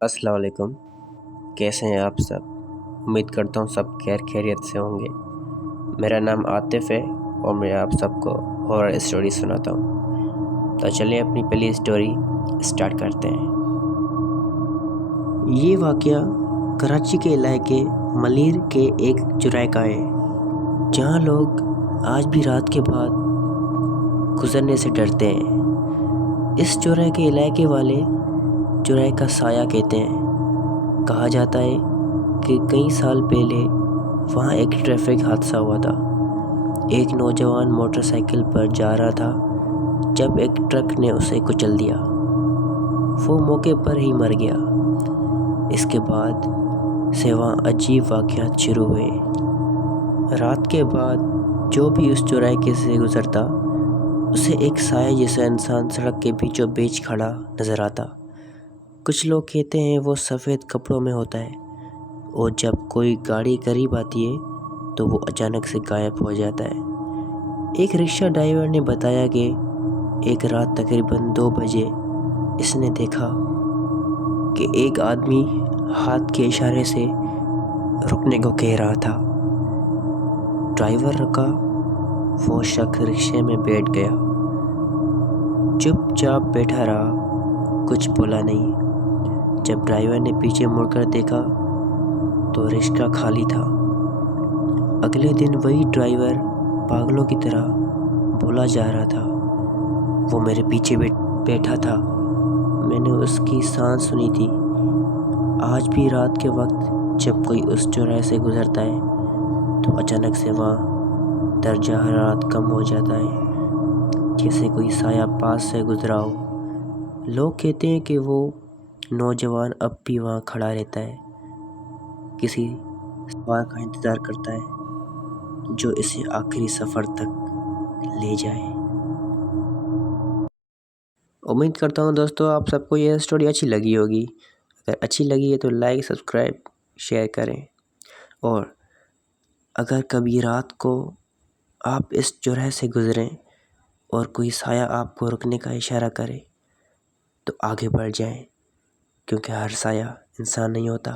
अस्सलाम वालेकुम। कैसे हैं आप सब? उम्मीद करता हूँ सब खैर खैरियत से होंगे। मेरा नाम आतिफ़ है और मैं आप सबको हॉरर स्टोरी सुनाता हूँ। तो चलिए अपनी पहली स्टोरी स्टार्ट करते हैं। ये वाक़या कराची के इलाके मलीर के एक चौराहे का है, जहाँ लोग आज भी रात के बाद गुजरने से डरते हैं। इस चौराहे के इलाके वाले चौराहे का साया कहते हैं। कहा जाता है कि कई साल पहले वहाँ एक ट्रैफिक हादसा हुआ था। एक नौजवान मोटरसाइकिल पर जा रहा था जब एक ट्रक ने उसे कुचल दिया। वो मौके पर ही मर गया। इसके बाद से वहाँ अजीब वाक़यात शुरू हुए। रात के बाद जो भी उस चौराहे से गुजरता उसे एक साया जैसा इंसान सड़क के बीचों बीच खड़ा नज़र आता। कुछ लोग कहते हैं वो सफ़ेद कपड़ों में होता है और जब कोई गाड़ी करीब आती है तो वो अचानक से गायब हो जाता है। एक रिक्शा ड्राइवर ने बताया कि एक रात तकरीबन 2 बजे इसने देखा कि एक आदमी हाथ के इशारे से रुकने को कह रहा था। ड्राइवर रुका, वो शख्स रिक्शे में बैठ गया, चुपचाप बैठा रहा, कुछ बोला नहीं। जब ड्राइवर ने पीछे मुड़कर देखा तो रिक्शा खाली था। अगले दिन वही ड्राइवर पागलों की तरह बोला जा रहा था, वो मेरे पीछे बैठा था, मैंने उसकी सांस सुनी थी। आज भी रात के वक्त जब कोई उस चौराहे से गुजरता है तो अचानक से वहाँ दर्जा हरारत कम हो जाता है, जैसे कोई साया पास से गुजरा हो। लोग कहते हैं कि वो नौजवान अब भी वहाँ खड़ा रहता है, किसी सवार का इंतज़ार करता है जो इसे आखिरी सफ़र तक ले जाए। उम्मीद करता हूँ दोस्तों आप सबको यह स्टोरी अच्छी लगी होगी। अगर अच्छी लगी है तो लाइक, सब्सक्राइब, शेयर करें। और अगर कभी रात को आप इस चौराहे से गुज़रें और कोई साया आपको रुकने का इशारा करे तो आगे बढ़ जाएं, क्योंकि हर साया इंसान नहीं होता।